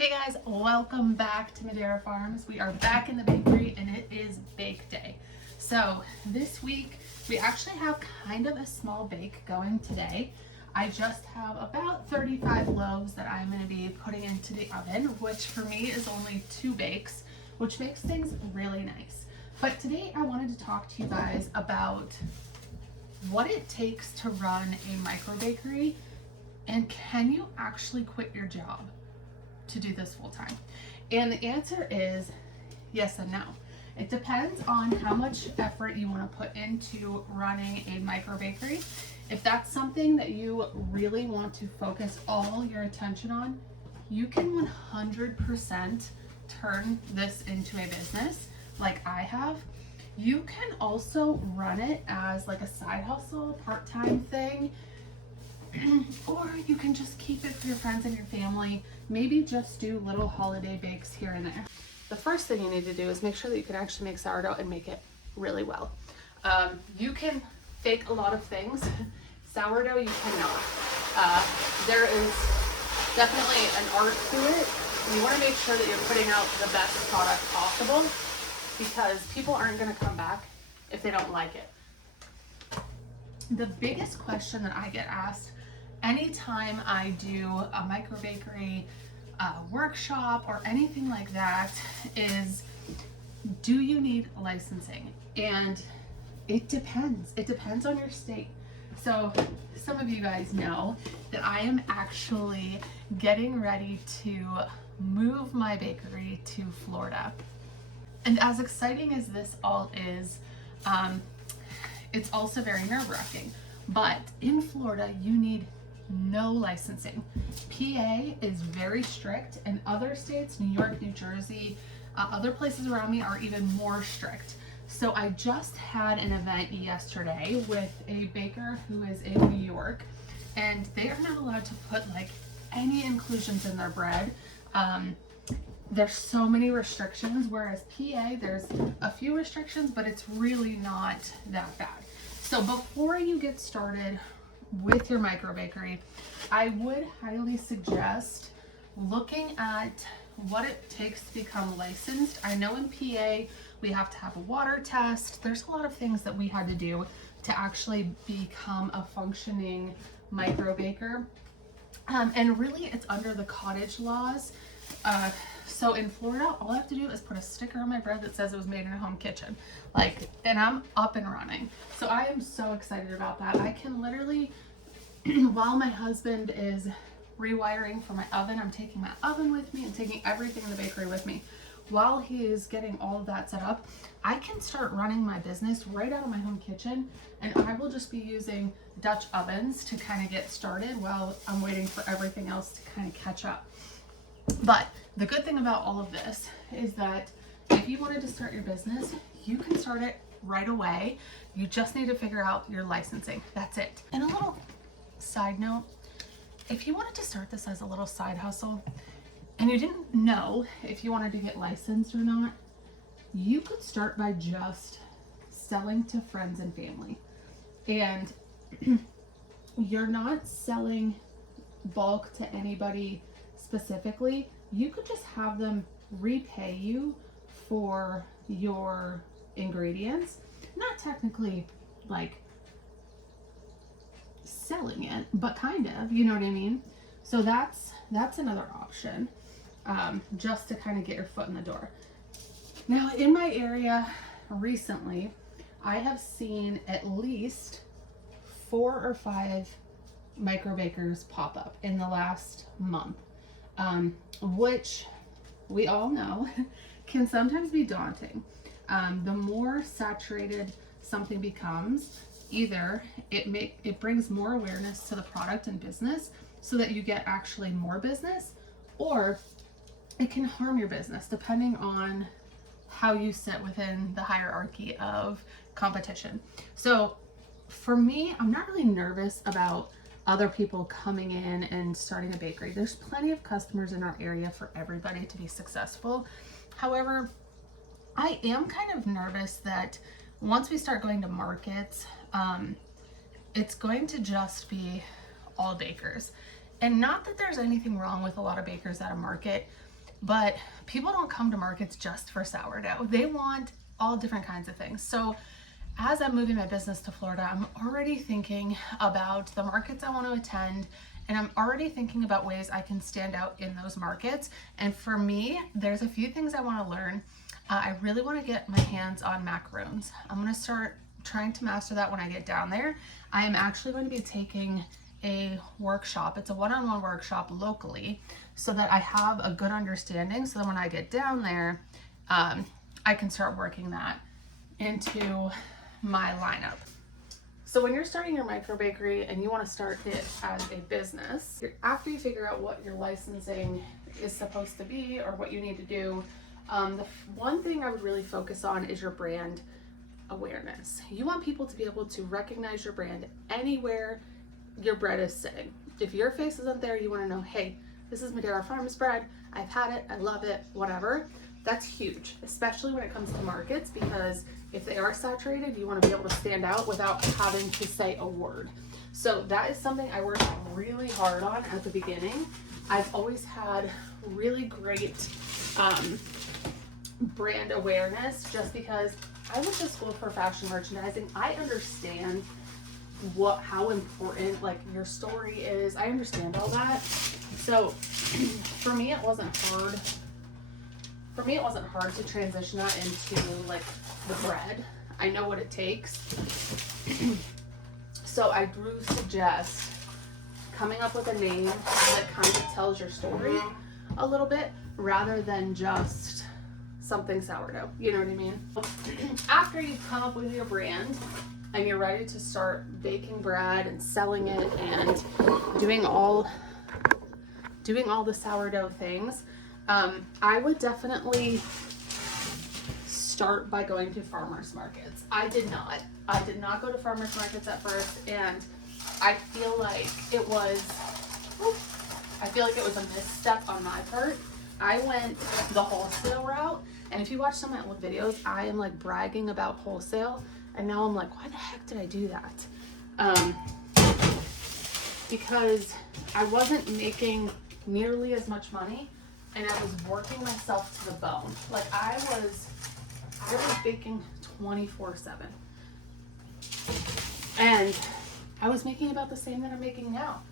Hey guys, welcome back to Madera Farms. We are back in the bakery and it is bake day. So this week we actually have kind of a small bake going today. I just have about 35 loaves that I'm going to be putting into the oven, which for me is only 2 bakes, which makes things really nice. But today I wanted to talk to you guys about what it takes to run a microbakery, and can you actually quit your job to do this full time? And the answer is yes and no. It depends on how much effort you want to put into running a microbakery. If that's something that you really want to focus all your attention on, you can 100% turn this into a business like I have. You can also run it as like a side hustle, part-time thing, or you can just keep it for your friends and your family. Maybe just do little holiday bakes here and there. The first thing you need to do is make sure that you can actually make sourdough and make it really well. You can fake a lot of things. Sourdough you cannot. There is definitely an art to it. You want to make sure that you're putting out the best product possible, because people aren't going to come back if they don't like it. The biggest question that I get asked anytime I do a microbakery workshop or anything like that is, do you need licensing? And it depends. It depends on your state. So some of you guys know that I am actually getting ready to move my bakery to Florida. And as exciting as this all is, it's also very nerve-wracking. But in Florida, you need no licensing. PA is very strict, and other states, New York, New Jersey, other places around me are even more strict. So I just had an event yesterday with a baker who is in New York, and they are not allowed to put like any inclusions in their bread. There's so many restrictions, whereas PA, there's a few restrictions, but it's really not that bad. So before you get started with your microbakery, I would highly suggest looking at what it takes to become licensed. I know in PA we have to have a water test. There's a lot of things that we had to do to actually become a functioning microbaker. And really it's under the cottage laws. So in Florida, all I have to do is put a sticker on my bread that says it was made in a home kitchen. And I'm up and running. So I am so excited about that. I can literally, while my husband is rewiring for my oven, I'm taking my oven with me and taking everything in the bakery with me. While he is getting all of that set up, I can start running my business right out of my home kitchen, and I will just be using Dutch ovens to kind of get started while I'm waiting for everything else to kind of catch up. But the good thing about all of this is that if you wanted to start your business, you can start it right away. You just need to figure out your licensing. That's it. And a little side note, if you wanted to start this as a little side hustle and you didn't know if you wanted to get licensed or not, you could start by just selling to friends and family. And you're not selling bulk to anybody specifically. You could just have them repay you for your ingredients. Not technically like selling it, but kind of, you know what I mean? So that's another option, just to kind of get your foot in the door. Now in my area recently, I have seen at least 4 or 5 microbakers pop up in the last month. Which we all know can sometimes be daunting. The more saturated something becomes, either it brings more awareness to the product and business so that you get actually more business, or it can harm your business depending on how you sit within the hierarchy of competition. So for me, I'm not really nervous about other people coming in and starting a bakery. There's plenty of customers in our area for everybody to be successful. However, I am kind of nervous that once we start going to markets, it's going to just be all bakers. And not that there's anything wrong with a lot of bakers at a market, but people don't come to markets just for sourdough. They want all different kinds of things. So as I'm moving my business to Florida, I'm already thinking about the markets I want to attend, and I'm already thinking about ways I can stand out in those markets. And for me, there's a few things I want to learn. I really want to get my hands on macaroons. I'm going to start trying to master that when I get down there. I am actually going to be taking a workshop. It's a one-on-one workshop locally, so that I have a good understanding, so that when I get down there, I can start working that into my lineup. So when you're starting your microbakery and you want to start it as a business, after you figure out what your licensing is supposed to be or what you need to do, the one thing I would really focus on is your brand awareness. You want people to be able to recognize your brand anywhere your bread is sitting. If your face isn't there, you want to know, hey, this is Madera Farms bread. I've had it, I love it, whatever. That's huge, especially when it comes to markets, because if they are saturated, you want to be able to stand out without having to say a word. So that is something I worked really hard on at the beginning. I've always had really great brand awareness, just because I went to school for fashion merchandising. I understand how important like your story is. I understand all that. So for me, it wasn't hard. For me, it wasn't hard to transition that into like the bread. I know what it takes. So I do suggest coming up with a name that kind of tells your story a little bit, rather than just something sourdough. You know what I mean? After you've come up with your brand and you're ready to start baking bread and selling it and doing all the sourdough things, I would definitely start by going to farmers markets. I did not go to farmers markets at first, and I feel like it was a misstep on my part. I went the wholesale route, and if you watch some of my old videos, I am like bragging about wholesale, and now I'm like, why the heck did I do that? Because I wasn't making nearly as much money, and I was working myself to the bone. Like I was baking 24/7, and I was making about the same that I'm making now,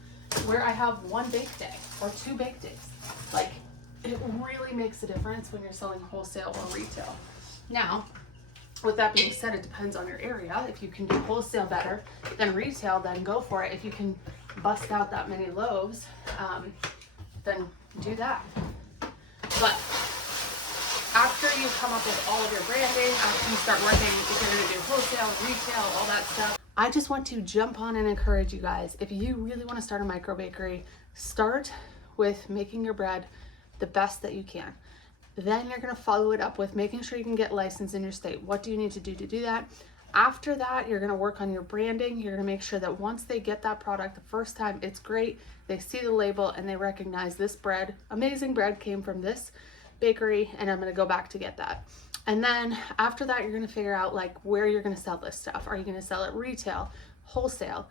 where I have one bake day or 2 bake days. Like it really makes a difference when you're selling wholesale or retail. Now, with that being said, it depends on your area. If you can do wholesale better than retail, then go for it. If you can bust out that many loaves, then do that. But after you come up with all of your branding, after you start working, if you're going to do wholesale, retail, all that stuff, I just want to jump on and encourage you guys. If you really want to start a microbakery, start with making your bread the best that you can. Then you're going to follow it up with making sure you can get licensed in your state. What do you need to do that? After that, you're going to work on your branding. You're going to make sure that once they get that product the first time, it's great. They see the label and they recognize this bread, amazing bread, came from this bakery, and I'm going to go back to get that. And then after that, you're going to figure out like where you're going to sell this stuff. Are you going to sell it retail, wholesale,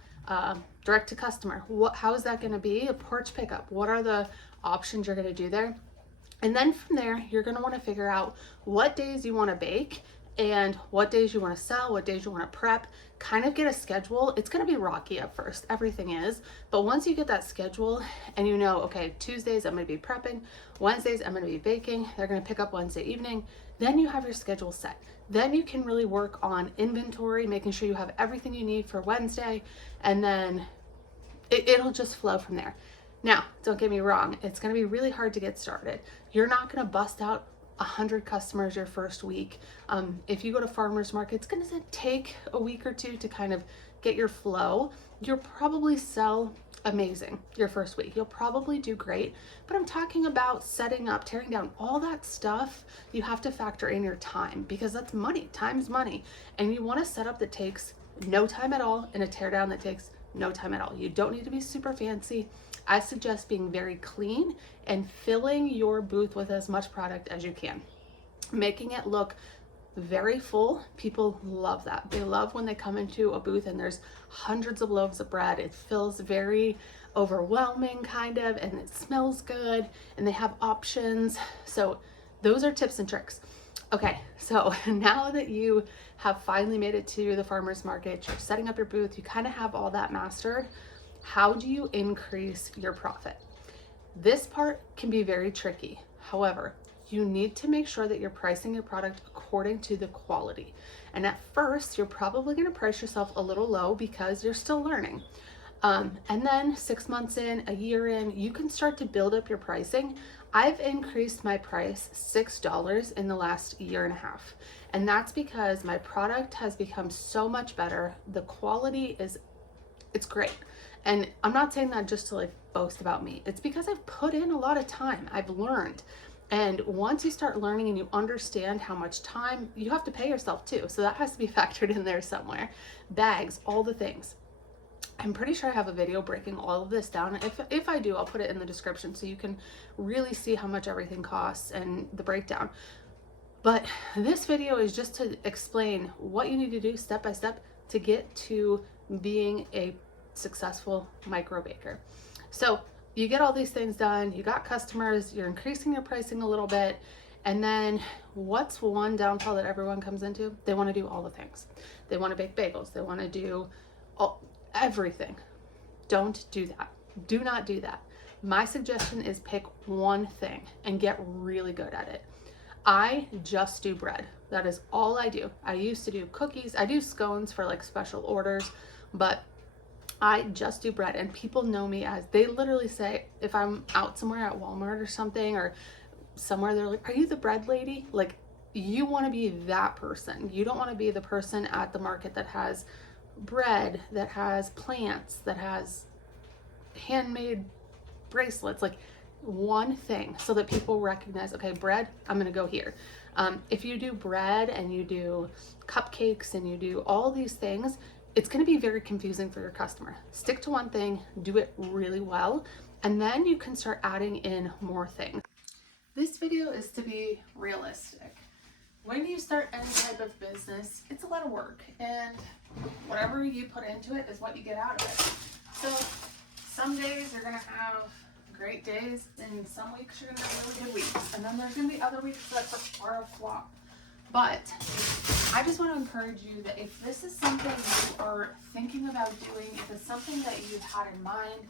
direct to customer? How is that going to be? A porch pickup? What are the options you're going to do there? And then from there, you're going to want to figure out what days you want to bake and what days you want to sell, what days you want to prep. Kind of get a schedule. It's going to be rocky at first. Everything is. But once you get that schedule and you know, okay, Tuesdays I'm going to be prepping, Wednesdays I'm going to be baking, they're going to pick up Wednesday evening, then you have your schedule set. Then you can really work on inventory, making sure you have everything you need for Wednesday, and then it'll just flow from there. Now, don't get me wrong, it's going to be really hard to get started. You're not going to bust out 100 customers your first week. If you go to farmers market, it's going to take a week or 2 to kind of get your flow. You'll probably sell amazing your first week. You'll probably do great, but I'm talking about setting up, tearing down, all that stuff. You have to factor in your time, because that's money. Time's money. And you want a setup that takes no time at all and a tear down that takes no time at all. You don't need to be super fancy. I suggest being very clean and filling your booth with as much product as you can. Making it look very full. People love that. They love when they come into a booth and there's hundreds of loaves of bread. It feels very overwhelming kind of, and it smells good, and they have options. So those are tips and tricks. Okay, so now that you have finally made it to the farmer's market, you're setting up your booth, you kind of have all that mastered, how do you increase your profit? This part can be very tricky. However, you need to make sure that you're pricing your product according to the quality. And at first, you're probably going to price yourself a little low because you're still learning. And then 6 months in, a year in, you can start to build up your pricing. I've increased my price $6 in the last year and a half. And that's because my product has become so much better. The quality it's great. And I'm not saying that just to like boast about me. It's because I've put in a lot of time. I've learned. And once you start learning and you understand how much time, you have to pay yourself too. So that has to be factored in there somewhere. Bags, all the things. I'm pretty sure I have a video breaking all of this down. If I do, I'll put it in the description so you can really see how much everything costs and the breakdown. But this video is just to explain what you need to do step by step to get to being a successful micro baker. So you get all these things done, you got customers, you're increasing your pricing a little bit, and then what's one downfall that everyone comes into? They want to do all the things. They want to bake bagels, they want to do everything. Don't do that. Do not do that. My suggestion is pick one thing and get really good at it. I just do bread. That is all I do. I used to do cookies. I do scones for like special orders, but I just do bread, and people know me as, they literally say, if I'm out somewhere at Walmart or something or somewhere, they're like, are you the bread lady? Like, you want to be that person. You don't want to be the person at the market that has bread, that has plants, that has handmade bracelets, like one thing, so that people recognize, okay, bread, I'm gonna go here. If you do bread and you do cupcakes and you do all these things, it's going to be very confusing for your customer. Stick to one thing, do it really well, and then you can start adding in more things. This video is to be realistic. When you start any type of business, it's a lot of work, and whatever you put into it is what you get out of it. So some days you're going to have great days, and some weeks you're going to have really good weeks, and then there's going to be other weeks that are a flop. But I just want to encourage you that if this is something you are thinking about doing, if it's something that you've had in mind,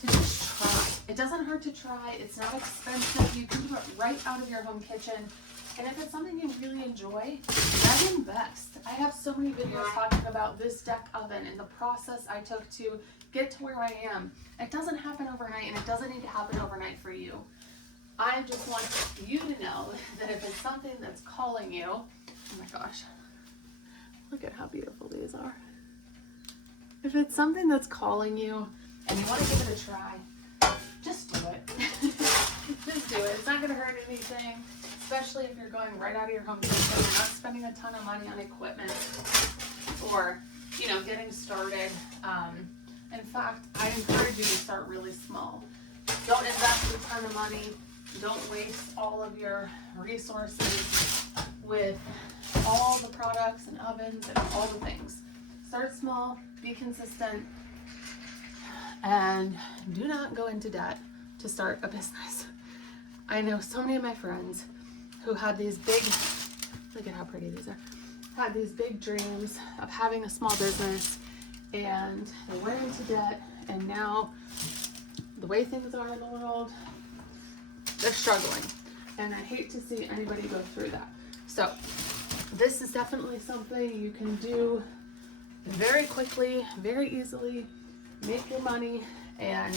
to just try. It doesn't hurt to try. It's not expensive. You can do it right out of your home kitchen. And if it's something you really enjoy, then invest. I have so many videos talking about this deck oven and the process I took to get to where I am. It doesn't happen overnight, and it doesn't need to happen overnight for you. I just want you to know that if it's something that's calling you, oh my gosh, look at how beautiful these are. If it's something that's calling you and you want to give it a try, just do it. Just do it. It's not going to hurt anything, especially if you're going right out of your home kitchen. You're not spending a ton of money on equipment or, getting started. In fact, I encourage you to start really small. Don't invest a ton of money. Don't waste all of your resources with all the products and ovens and all the things. Start small, be consistent, and do not go into debt to start a business. I know so many of my friends who had these big, look at how pretty these are, had these big dreams of having a small business, and they went into debt, and now the way things are in the world, they're struggling, and I hate to see anybody go through that. So this is definitely something you can do very quickly, very easily, make your money, and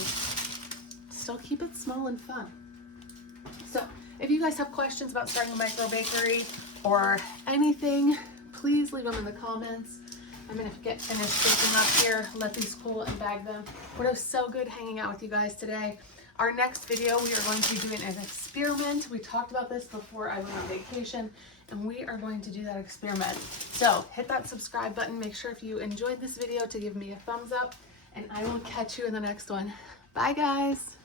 still keep it small and fun. So if you guys have questions about starting a micro bakery or anything, please leave them in the comments. I'm going to get finished baking up here, let these cool, and bag them. But it was so good hanging out with you guys today. Our next video, we are going to be doing an experiment. We talked about this before I went on vacation, and we are going to do that experiment. So hit that subscribe button. Make sure if you enjoyed this video to give me a thumbs up, and I will catch you in the next one. Bye, guys.